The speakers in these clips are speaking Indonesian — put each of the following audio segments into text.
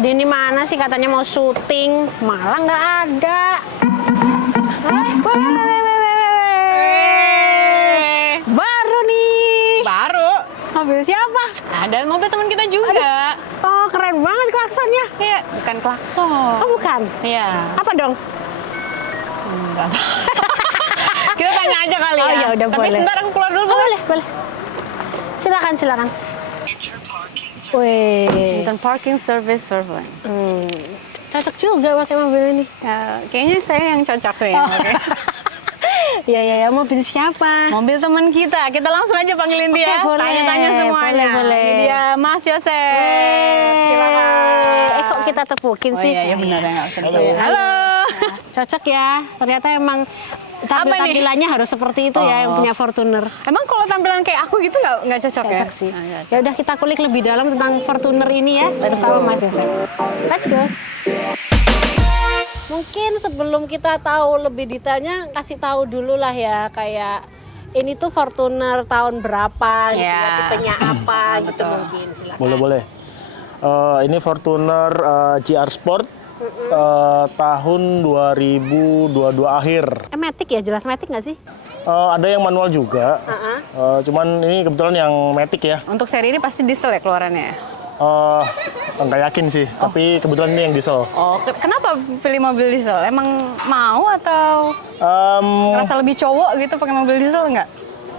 Ade ini mana sih, katanya mau syuting, malah nggak ada. Baru nih. Baru. Mobil siapa? Ada mobil teman kita juga. Oh, keren banget klaksonnya. Iya, bukan klakson. Oh, bukan. Iya. Apa dong? Enggak tahu. Kita tanya aja kali ya. Oh, ya udah, Tapi boleh. sebentar aku keluar dulu. Oh, boleh. Silakan. Wih. Nonton parking service server. Cocok juga pakai mobil ini. Kayaknya saya yang cocok sih. Oh. Oke. Ya, mobil siapa? Mobil teman kita. Kita langsung aja panggilin dia. Oke, boleh. Tanya-tanya semuanya. Boleh. Ini dia Mas Yosef. Silakan. Kok kita tepukin Oh sih? iya, benar ya, nggak usah Halo. dipanggil. Halo. Cocok ya. Ternyata emang tampilannya harus seperti itu ya, yang punya Fortuner. Emang kalau tampilan kayak aku gitu nggak cocok ya? Cocok sih. Ya udah, kita kulik lebih dalam tentang Fortuner ini ya bersama Mas Yosef. Let's go. Mungkin sebelum kita tahu lebih detailnya, kasih tahu dulu lah ya, kayak ini tuh Fortuner tahun berapa, gitu ya, tipenya apa gitu mungkin. Silakan. Boleh. Ini Fortuner GR Sport tahun 2022 akhir. Matic ya, jelas Matic nggak sih? Ada yang manual juga, cuman ini kebetulan yang Matic ya. Untuk seri ini pasti diesel ya keluarannya? Nggak yakin sih, tapi kebetulan ini yang diesel. Oh, kenapa pilih mobil diesel? Emang mau atau ngerasa lebih cowok gitu pakai mobil diesel nggak?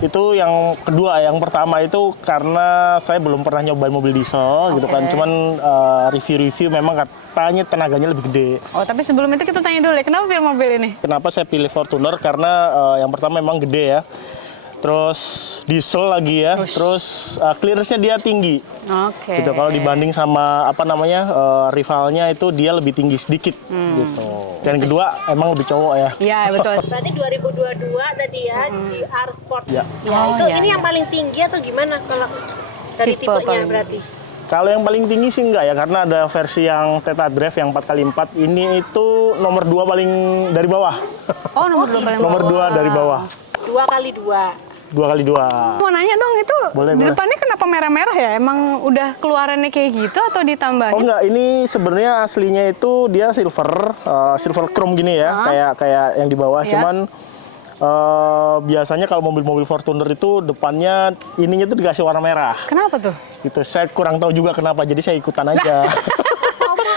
Itu yang kedua. Yang pertama itu karena saya belum pernah nyobain mobil diesel gitu kan. Cuman review-review memang katanya tenaganya lebih gede. Oh, tapi sebelum itu kita tanya dulu ya, kenapa pilih mobil ini? Kenapa saya pilih Fortuner? Karena yang pertama memang gede ya. Terus diesel lagi ya. Terus clearance-nya dia tinggi. Oke. Gitu. Kalau dibanding sama rivalnya itu dia lebih tinggi sedikit gitu. Dan kedua emang lebih cowok ya. Iya, betul. Berarti 2022 tadi ya, GR Sport. Ya. Ini yang paling tinggi atau gimana kalau dari Tipe tipenya paling- berarti? Kalau yang paling tinggi sih enggak ya, karena ada versi yang Theta Drive yang 4x4. Ini itu nomor 2 paling dari bawah. Oh, nomor 2 paling Nomor 2 dari bawah. 2x2. 2x2. Mau nanya dong, itu Boleh, di boleh. depannya kenapa merah-merah ya? Emang udah keluarannya kayak gitu atau ditambahin? Oh enggak, ini sebenarnya aslinya itu dia silver chrome gini ya, kayak yang di bawah. Iya. Cuman biasanya kalau mobil-mobil Fortuner itu depannya ininya tuh dikasih warna merah. Kenapa tuh? Gitu. Saya kurang tahu juga kenapa, jadi saya ikutan aja.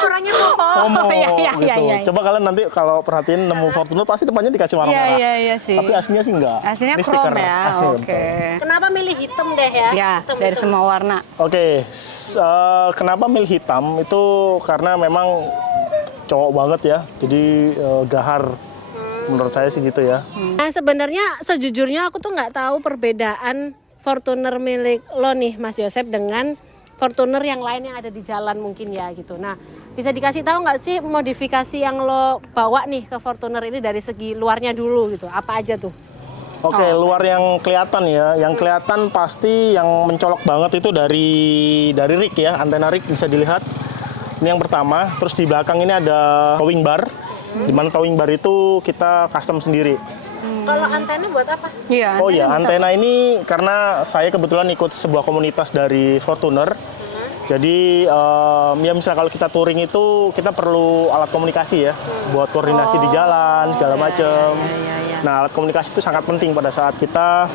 Orangnya mau. FOMO iya, gitu. iya. Coba kalian nanti kalau perhatiin nemu Fortuner pasti depannya dikasih warna merah. Iya sih. Tapi aslinya sih enggak. Aslinya Ini chrome stiker ya? asli, Oke. betul. Kenapa milih hitam deh ya? Ya, Hitam, dari hitam. semua warna. Oke, kenapa milih hitam itu karena memang cowok banget ya, jadi gahar. Menurut saya sih gitu ya. Nah, sebenarnya sejujurnya aku tuh nggak tahu perbedaan Fortuner milik lo nih Mas Yosef dengan Fortuner yang lain yang ada di jalan mungkin ya gitu. Nah, bisa dikasih tahu nggak sih modifikasi yang lo bawa nih ke Fortuner ini dari segi luarnya dulu gitu? Apa aja tuh? Oke, luar yang kelihatan ya, yang kelihatan pasti yang mencolok banget itu dari rig ya, antena rig bisa dilihat. Ini yang pertama, terus di belakang ini ada towing bar. Di mana towing bar itu kita custom sendiri. Kalau antena buat apa? Iya. Oh iya, antena ini karena saya kebetulan ikut sebuah komunitas dari Fortuner. Jadi ya misalnya kalau kita touring itu kita perlu alat komunikasi ya, buat koordinasi di jalan segala macem. Nah, alat komunikasi itu sangat penting pada saat kita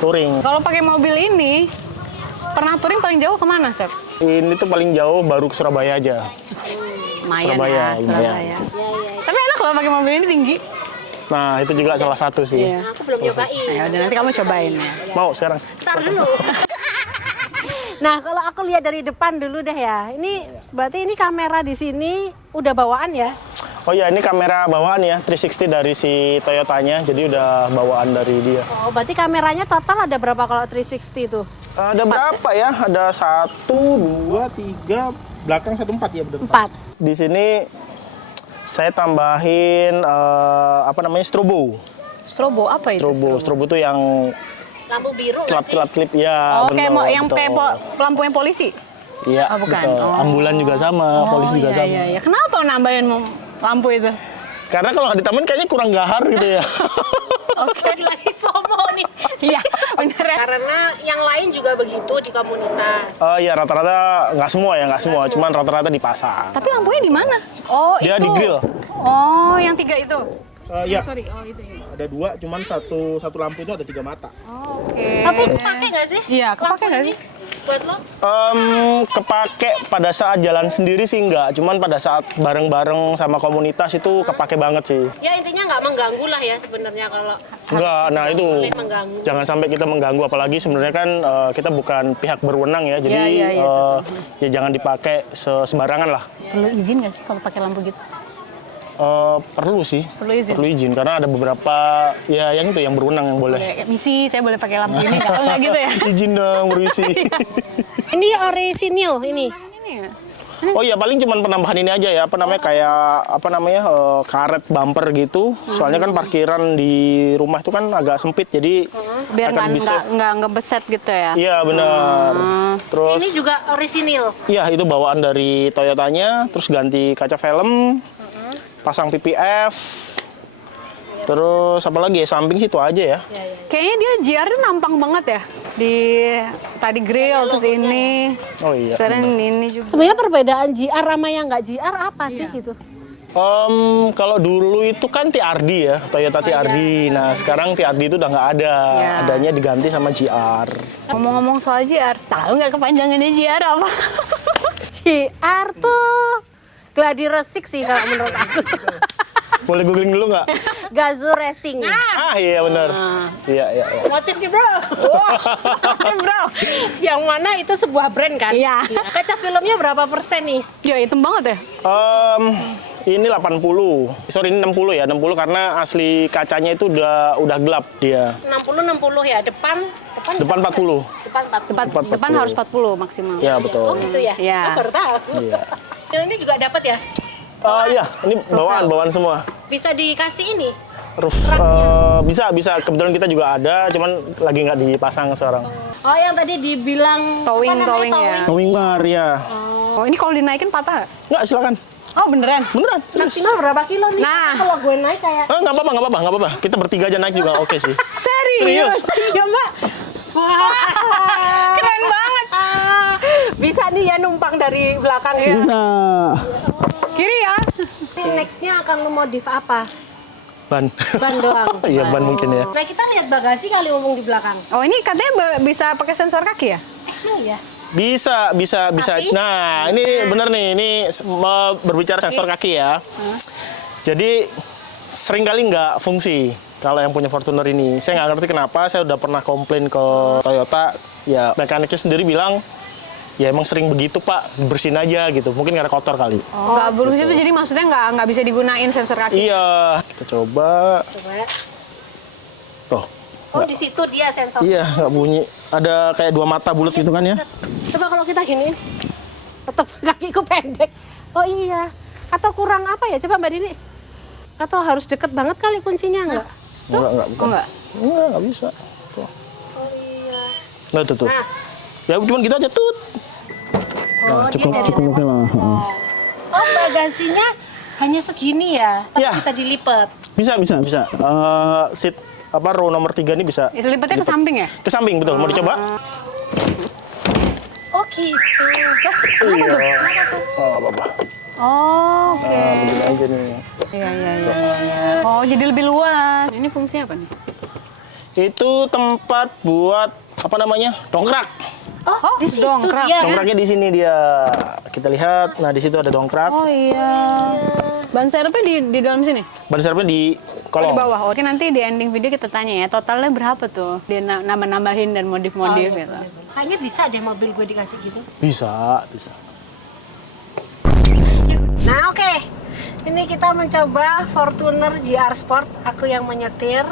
touring. Kalau pakai mobil ini, pernah touring paling jauh kemana, Sep? Ini tuh paling jauh baru ke Surabaya aja. Lumayan Surabaya, ya, lumayan. Surabaya. Tapi enak kalau pakai mobil ini tinggi. Nah, itu juga salah satu sih. Iya. Aku belum nyobain. Ya udah, nanti kamu cobain ya. Mau sekarang? Ntar dulu. Nah, kalau aku lihat dari depan dulu deh ya. Ini berarti ini kamera di sini udah bawaan ya? Oh iya, ini kamera bawaan ya, 360 dari si Toyotanya, jadi udah bawaan dari dia. Oh, berarti kameranya total ada berapa kalau 360 tuh? Ada berapa ya? Ada 1, 2, 3, belakang 1, 4 ya benar. 4. Di sini saya tambahin strobo. Strobo apa itu? Strobo tuh yang Lampu biru nggak sih? celap-celap ya. Oh, kayak bener, yang betul. kayak lampunya polisi? Iya, Oh, bukan. betul. Oh. Ambulan juga sama, polisi juga sama. Iya. Kenapa nambahin lampu itu? Karena kalau nggak ditambahin kayaknya kurang gahar gitu ya. Oke, lagi FOMO nih. Iya, bener ya. Karena yang lain juga begitu di komunitas. Ya rata-rata nggak semua, cuman rata-rata dipasang. Tapi lampunya di mana? Oh, Dia itu. di grill. Oh, yang 3 itu. Iya. Sorry, oh itu ya. Ada 2, cuman satu lampu itu ada 3 mata. Oh, oke. Tapi kepake nggak sih? Iya, kepake nggak sih? Buat lo? Kepake pada saat jalan sendiri sih nggak, cuman pada saat bareng-bareng sama komunitas itu kepake banget sih. Ya intinya nggak mengganggu lah ya sebenarnya kalau Enggak, nah itu boleh mengganggu. jangan sampai kita mengganggu, apalagi sebenarnya kan kita bukan pihak berwenang ya, jadi Iya, ya jangan dipakai sembarangan lah. Perlu izin nggak sih kalau pakai lampu gitu? Perlu sih, Perlu izin. karena ada beberapa ya yang itu yang berwenang yang boleh. Kayak misi, saya boleh pakai lampu ini nggak gitu ya? Izin dong berisi. Ini orisinil ini. Ini ya? Oh iya, paling cuman penambahan ini aja ya, karet bumper gitu. Soalnya kan parkiran di rumah itu kan agak sempit, jadi Biar akan bisa. nggak beset gitu ya? Iya benar. Terus Ini juga orisinil. iya itu bawaan dari Toyotanya, terus ganti kaca velg, pasang PPF. Terus apa lagi ya, samping situ aja ya. Kayaknya dia GR tuh nampang banget ya. Tadi grill, terus ini. Oh iya. Sekarang ini juga. Sebenarnya perbedaan GR sama yang nggak GR apa sih gitu? Kalau dulu itu kan TRD ya, Toyota TRD. Nah sekarang TRD itu udah nggak ada, Iya. adanya diganti sama GR. Ngomong-ngomong soal GR, tahu nggak kepanjangannya GR apa? GR tuh Gladi Resik sih kalau menurut aku. Boleh googling dulu nggak? Gazoo Racing. Iya benar. Iya. Motif nih bro. Bro. Yang mana itu sebuah brand kan? Iya. Kaca filmnya berapa persen nih? Ya hitam banget ya. Ini 80. Sorry ini 60 ya, 60 karena asli kacanya itu udah gelap dia. 60 ya. Depan Depan 40. Depan 40. Depan harus 40 maksimal. Ya Oh betul. gitu ya? Iya. Oh, baru tahu. Iya. Yang ini juga dapat ya? Iya, ini bawaan semua. Bisa dikasih ini? Roof bisa kebetulan kita juga ada, cuman lagi nggak dipasang sekarang. Oh yang tadi dibilang Towing apa namanya, ya. Towing bar ya. Oh ini kalau dinaikin patah nggak? Nggak, silakan. Oh beneran? Beneran, serius. Maksimal berapa kilo nih? Nah. Kalau gue naik kayak Nggak apa-apa. Kita bertiga aja naik juga oke sih. Serius? ya mbak. Wah. Keren banget. Bisa nih ya numpang dari belakang ya. Kiri ya? Nextnya akan lu modif apa? Ban. Ban doang. Iya, ban mungkin ya. Nah kita lihat bagasi kali ngomong di belakang. Oh ini katanya bisa pakai sensor kaki ya? Emang ya? Bisa. Tapi? Nah, ini bener nih, ini berbicara sensor kaki ya. Jadi sering kali nggak fungsi kalau yang punya Fortuner ini. Saya nggak ngerti kenapa, saya udah pernah komplain ke Toyota, ya mekaniknya sendiri bilang, ya emang sering begitu Pak, bersihin aja gitu. Mungkin karena kotor kali. Nggak berfungsi itu jadi maksudnya nggak bisa digunain sensor kaki? Iya, kita coba. Coba. Tuh. Oh di situ dia sensor. Iya, nggak bunyi. Ada kayak 2 mata bulat gitu kan ya. Coba kalau kita gini, tetap kakiku pendek. Oh iya. Atau kurang apa ya? Coba Mbak Dini. Atau harus deket banget kali kuncinya enggak? Enggak, Oh enggak? Enggak bisa. Tuh. Oh iya. Nah, tuh. Nah, Ya cuma gitu aja tut. Nah, cukup oke lah. oh bagasinya hanya segini ya, tapi Ya. bisa dilipat. Bisa. Seat row nomor 3 ini bisa. Itu lipatnya ke samping ya? Ke samping betul. Mau dicoba? Oh gitu. Iya. Oh, apa-apa. Oh, oke. Nah, begini aja nih. Iya. Oh, jadi lebih luas. Ini fungsinya apa nih? Itu tempat buat dongkrak. Oh, di situ dongkrak. dia. Dongkraknya di sini dia. Kita lihat. Nah, di situ ada dongkrak. Oh iya. Ban serepnya di dalam sini? Ban serepnya di Oh, di kolong. bawah. Oke, nanti di ending video kita tanya ya, totalnya berapa tuh? Dia nambah-nambahin dan modif-modif gitu. Kayaknya bisa deh mobil gue dikasih gitu. Bisa. Nah oke, ini kita mencoba Fortuner GR Sport. Aku yang menyetir,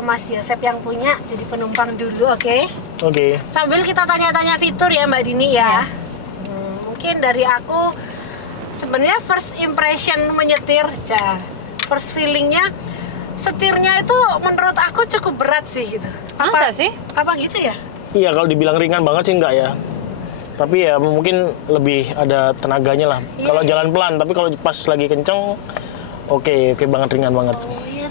Mas Yosep yang punya, jadi penumpang dulu, oke? Oke. Sambil kita tanya-tanya fitur ya Mbak Dini ya. Mungkin dari aku, sebenarnya first impression menyetir, first feelingnya, setirnya itu menurut aku cukup berat sih gitu. Masa sih? Apa gitu ya? Iya, kalau dibilang ringan banget sih enggak ya. Tapi ya mungkin lebih ada tenaganya lah. Kalau jalan pelan, tapi kalau pas lagi kenceng, oke banget, ringan banget. Oh iya.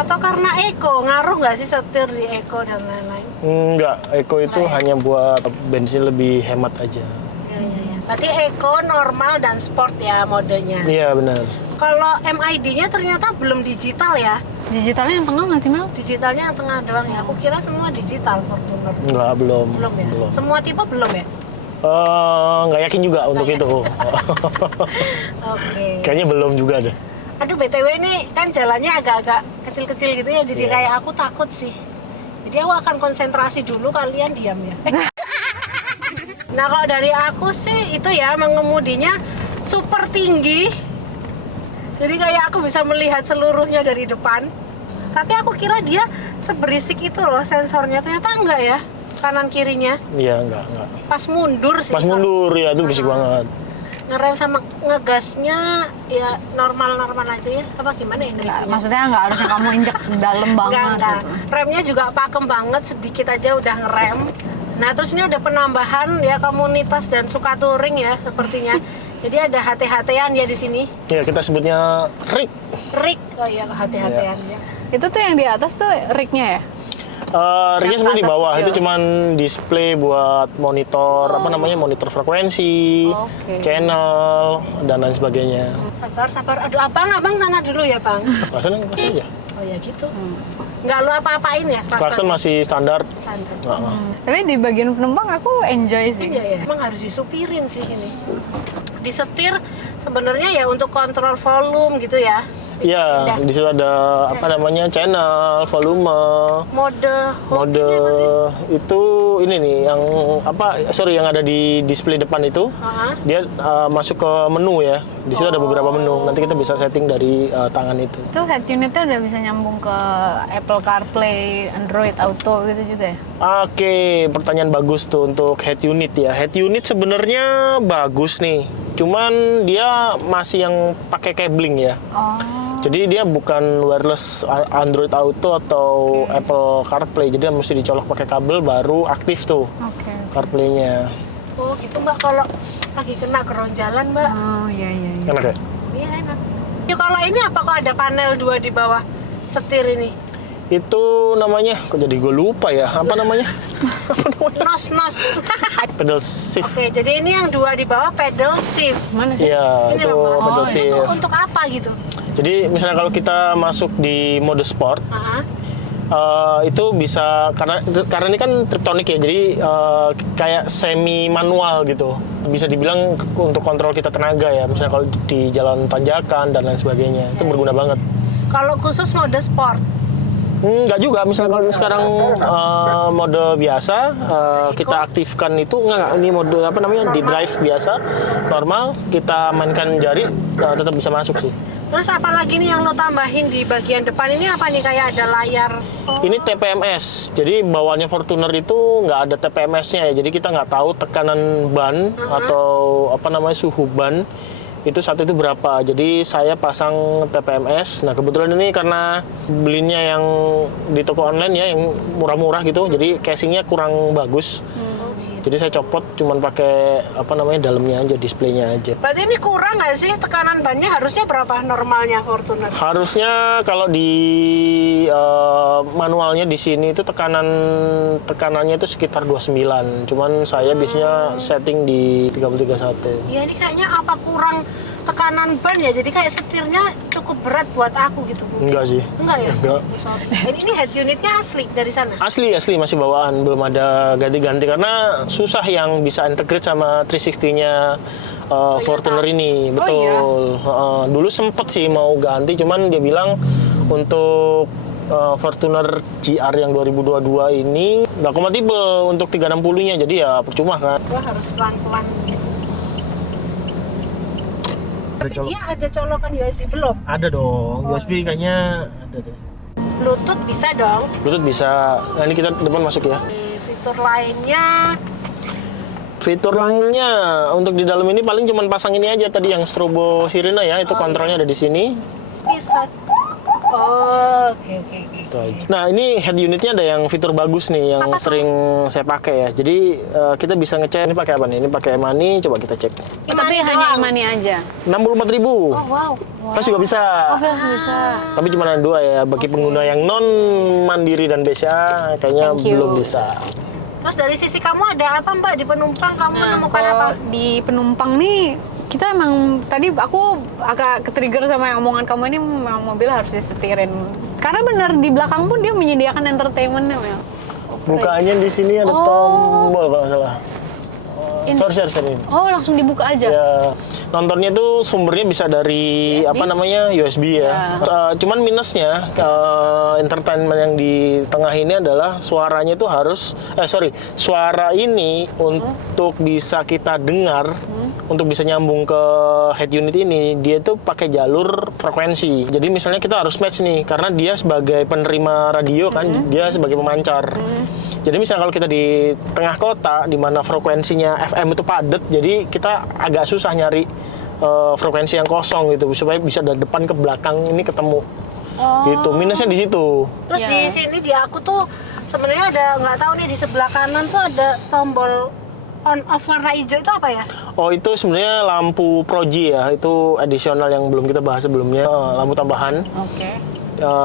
Atau karena eco, ngaruh nggak sih setir di eco dan lain-lain? Enggak, Eco itu hanya buat bensin lebih hemat aja. Ya. Berarti eco, normal, dan sport ya modenya. Iya benar. Kalau MID-nya ternyata belum digital ya? Digitalnya yang tengah nggak sih Mel? Digitalnya yang tengah doang ya? Aku kira semua digital Fortuner. Enggak, belum. Belum ya? Belum. Semua tipe belum ya? Nggak yakin juga untuk itu. Oke. Kayaknya belum juga deh. Aduh BTW ini kan jalannya agak-agak kecil-kecil gitu ya, jadi Iya. kayak aku takut sih. Jadi aku akan konsentrasi dulu, kalian diam ya. Nah kalau dari aku sih itu ya, mengemudinya super tinggi. Jadi kayak aku bisa melihat seluruhnya dari depan. Tapi aku kira dia seberisik itu loh sensornya, ternyata enggak ya, kanan kirinya. Iya, enggak. Pas mundur sih. Pas mundur ya itu berisik banget. Ngerem sama ngegasnya ya normal-normal aja ya, apa gimana ya driftnya? Maksudnya nggak harus yang kamu injek dalam banget Enggak. gitu. Remnya juga pakem banget, sedikit aja udah ngerem. Nah terus ini ada penambahan ya komunitas dan suka touring ya sepertinya. Jadi ada HT-HT-an ya di sini. Iya, kita sebutnya rig. Rig, oh iya HT-HT-an ya. Itu tuh yang di atas tuh rignya ya? Rignya Yang sebenarnya di atas bawah kecil. itu cuman display buat monitor monitor frekuensi, Oke. channel dan lain sebagainya. Sabar. Aduh abang sana dulu ya bang. Klakson aja. Oh ya gitu. Nggak lu apa-apain ya? Klakson masih standar. Standar. Heeh. Tapi di bagian penumpang aku enjoy sih. Iya ya, emang harus disupirin sih ini. Disetir sebenarnya ya untuk kontrol volume gitu ya. Iya, di situ ada channel, volume, Mode mode hobinya apa sih? itu ini nih yang yang ada di display depan itu. Aha. Dia masuk ke menu ya. Di situ ada beberapa menu. Nanti kita bisa setting dari tangan itu. Itu head unitnya udah bisa nyambung ke Apple CarPlay, Android Auto gitu juga ya? Oke, pertanyaan bagus tuh untuk head unit ya. Head unit sebenarnya bagus nih. Cuman dia masih yang pakai cabling ya. Oh. Jadi dia bukan wireless Android Auto atau Apple CarPlay. Jadi dia mesti dicolok pakai kabel baru aktif tuh Oke. CarPlay-nya. Oh gitu mbak, kalau lagi kena keronjalan mbak. Oh iya. Enak ya? Iya enak. Ya, kalau ini apa kok ada panel 2 di bawah setir ini? Itu namanya, kok jadi gue lupa ya. Apa namanya? Nos. Pedal shift. Oke, jadi ini yang 2 di bawah pedal shift. Mana sih? Iya, Ini itu loh, Mbak. pedal Itu shift. untuk apa gitu? Jadi misalnya kalau kita masuk di mode sport, Aha. itu bisa karena ini kan Triptonic ya, jadi kayak semi manual gitu. Bisa dibilang untuk kontrol kita tenaga ya, misalnya kalau di jalan tanjakan dan lain sebagainya, itu berguna banget. Kalau khusus mode sport, Enggak juga, misalnya kalau sekarang mode biasa kita aktifkan itu enggak, ini mode di drive biasa normal, kita mainkan jari tetap bisa masuk sih. terus apalagi nih yang lo tambahin di bagian depan ini apa nih, kayak ada layar? Ini TPMS, jadi bawaannya Fortuner itu nggak ada TPMS-nya ya, jadi kita nggak tahu tekanan ban atau suhu ban itu saat itu berapa. Jadi saya pasang TPMS. Nah kebetulan ini karena belinya yang di toko online ya, yang murah-murah gitu, jadi casingnya kurang bagus. Jadi saya copot cuman pakai dalamnya aja, displaynya aja. Berarti ini kurang nggak sih tekanan bannya, harusnya berapa normalnya Fortuner? Harusnya kalau di manualnya di sini itu tekanannya itu sekitar 29. Cuman saya biasanya setting di 30-31. Ya ini kayaknya apa kurang tekanan ban ya, jadi kayak setirnya cukup berat buat aku gitu. Enggak sih. Enggak ya? Enggak. Sorry. Ini head unitnya asli dari sana? Asli masih bawaan, belum ada ganti-ganti karena susah yang bisa integrate sama 360-nya Fortuner ini. Betul. Dulu sempet sih mau ganti, cuman dia bilang untuk Fortuner GR yang 2022 ini nggak kompatibel untuk 360-nya, jadi ya percuma kan. Wah harus pelan-pelan gitu. Iya ada colokan USB belum? Ada dong, USB kayaknya ada deh. Bluetooth bisa dong. Bluetooth bisa. Nah ini kita depan masuk ya. Fitur lainnya Fitur lainnya untuk di dalam ini paling cuma pasang ini aja tadi yang strobo sirena ya, itu kontrolnya ada di sini. bisa. Oh, oke. Itu aja. Nah, ini head unitnya ada yang fitur bagus nih yang sering saya pakai ya. Jadi kita bisa ngecek ini pakai apa nih? Ini pakai Emani, coba kita cek. Tapi hanya Emani aja. 64.000. Oh wow. Flash juga bisa. Flash bisa. Tapi cuma ada 2 ya. Bagi pengguna yang non mandiri dan BCA kayaknya Thank you. belum bisa. Terus dari sisi kamu ada apa Mbak di penumpang? Kamu menemukan kalau apa? di penumpang nih, kita emang tadi aku agak ke-trigger sama yang omongan kamu ini, memang mobil harus disetirin. Karena bener di belakang pun dia menyediakan entertainment-nya, Mel. Bukanya di sini ada tombol kalau nggak salah. Sorry. Oh, langsung dibuka aja. Ya, nontonnya itu sumbernya bisa dari USB? apa namanya USB ya. Cuman minusnya entertainment yang di tengah ini adalah suaranya itu harus suara ini untuk bisa kita dengar, untuk bisa nyambung ke head unit ini, dia itu pakai jalur frekuensi. Jadi misalnya kita harus match nih, karena dia sebagai penerima radio kan, dia sebagai pemancar. Jadi misalnya kalau kita di tengah kota, di mana frekuensinya FM itu padat, jadi kita agak susah nyari frekuensi yang kosong gitu, supaya bisa dari depan ke belakang ini ketemu. Gitu, minusnya di situ. Terus di sini di aku tuh sebenarnya ada, nggak tahu nih, di sebelah kanan tuh ada tombol on off warna hijau, itu apa ya? Oh, itu sebenarnya lampu proji ya, itu additional yang belum kita bahas sebelumnya, lampu tambahan. Oke.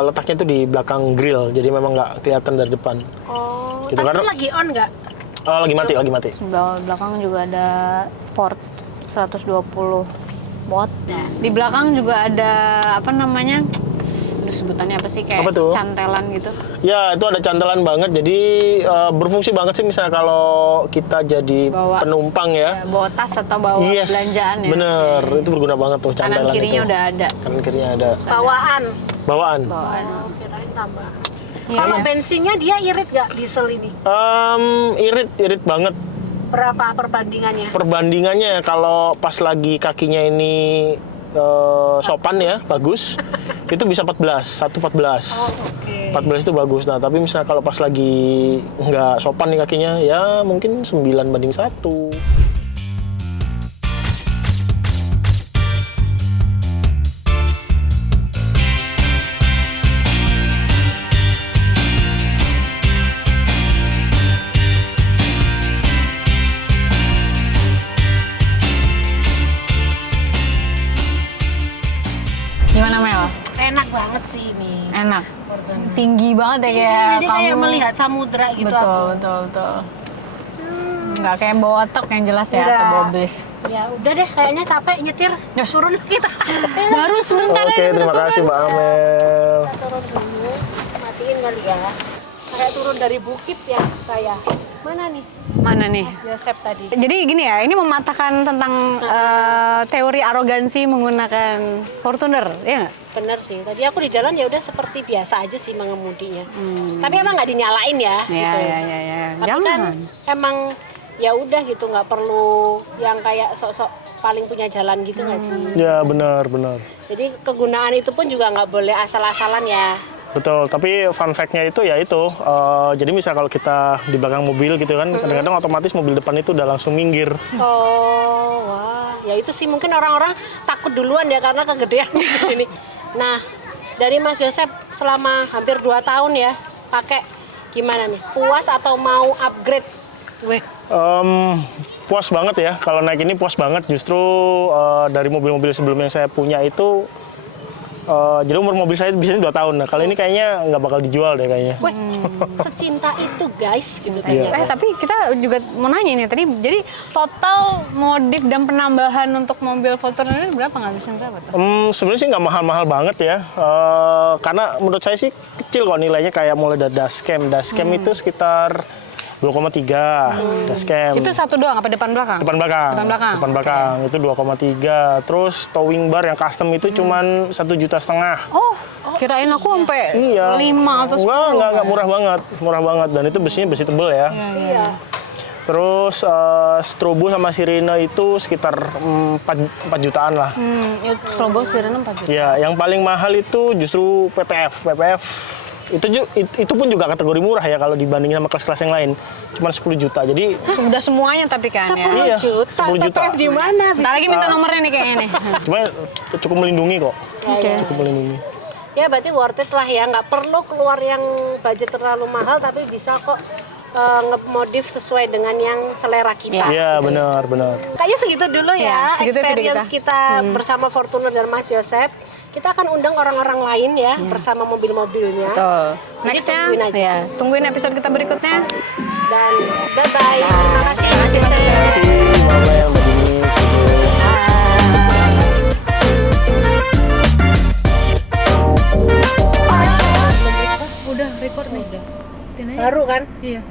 Letaknya itu di belakang grill, jadi memang nggak kelihatan dari depan. Oh, Gitu, tapi karena- lagi on nggak? Lagi mati. Belakang juga ada port 120 watt. Di belakang juga ada apa namanya? Aduh, sebutannya apa sih, kayak Apa tuh? cantelan gitu. Ya, itu ada cantelan banget, jadi berfungsi banget sih misalnya kalau kita jadi Bawa- penumpang ya. Bawa tas atau bawa belanjaan ya. Bener, itu berguna banget tuh Kanan cantelan kirinya itu. udah ada. Kanan kirinya ada. Bawaan. Bawaan. Oh, kirain tambah. Iya. Kalau bensinnya dia irit nggak diesel ini? Irit banget. Berapa perbandingannya? Perbandingannya kalau pas lagi kakinya ini sopan ya, bagus. Itu bisa 114. Oke. 14 itu bagus. Nah, tapi misalnya kalau pas lagi nggak sopan nih kakinya, ya mungkin 9:1. Gimana, Mel? Enak banget sih ini. Enak. Fortuner. Tinggi banget ya, kayak Jadi kayak kamu. melihat samudra gitu. Betul. Nggak kayak bawa truk yang jelas ya, Enggak. atau bawa bis. Ya udah deh, kayaknya capek nyetir. Turun kita. Baru sebentar Oke, ya. terima kasih Mbak Amel. Kita turun dulu. Matiin kali ya. Kayak turun dari bukit ya saya. Mana nih? Mana nih? Yosep tadi. Jadi gini ya, ini mematahkan tentang teori arogansi menggunakan Fortuner, ya nggak? Bener sih. Tadi aku di jalan ya udah seperti biasa aja sih mengemudinya. Tapi emang nggak dinyalain ya. gitu. Ya. Tapi kan emang ya udah gitu, nggak perlu yang kayak sok-sok paling punya jalan gitu nggak sih. Ya, benar. Jadi kegunaan itu pun juga nggak boleh asal-asalan ya. Betul, tapi fun fact-nya itu ya itu, jadi misal kalau kita di belakang mobil gitu kan, kadang-kadang otomatis mobil depan itu udah langsung minggir. Oh, wah. Ya itu sih mungkin orang-orang takut duluan ya karena kegedean ini. Nah, dari Mas Yosep selama hampir 2 tahun ya pakai, gimana nih? Puas atau mau upgrade? Weh. Puas banget ya, kalau naik ini puas banget. Justru dari mobil-mobil sebelumnya yang saya punya itu, jadi umur mobil saya biasanya 2 tahun. Nah, kali ini kayaknya nggak bakal dijual deh kayaknya. Weh, secinta itu guys gitu Iya. ternyata. Tapi kita juga mau nanya nih tadi, jadi total modif dan penambahan untuk mobil Fortuner ini berapa, ngabisin berapa tuh? Sebenarnya sih nggak mahal-mahal banget ya, karena menurut saya sih kecil kok nilainya, kayak mulai dari dashcam. Dashcam itu sekitar 2,3 dashcam. Itu satu doang apa depan belakang? Depan belakang. Depan belakang. Depan belakang itu 2,3. Terus towing bar yang custom itu cuman 1,5 juta. Oh, kirain aku sampai Iya. 5 atau 10. Enggak murah banget. Dan itu besinya besi tebel ya. Iya. Terus strobo sama sirine itu sekitar 4 jutaan lah. Itu strobo sirene 4 juta. Ya, yang paling mahal itu justru PPF. PPF itu pun juga kategori murah ya kalau dibandingin sama kelas-kelas yang lain. Cuman 10 juta. Jadi Sudah semuanya tapi kan ya. 10 Iya, juta. 10 juta. PPF di mana? Bentar lagi minta nomornya nih kayaknya nih. cuma cukup melindungi kok. Oke. Cukup melindungi. ya berarti worth it lah ya, nggak perlu keluar yang budget terlalu mahal tapi bisa kok ngemodif sesuai dengan yang selera kita. Iya, benar. Kayaknya segitu dulu ya, segitu video experience kita bersama Fortuner dan Mas Yosep. Kita akan undang orang-orang lain ya bersama mobil-mobilnya. Betul. Jadi Nextnya, tungguin aja. ya, tungguin episode kita berikutnya. Dan bye-bye. Terima kasih Mas Yosep. Bye-bye yang begini. Udah record nih. Tin aja. Baru kan? Iya.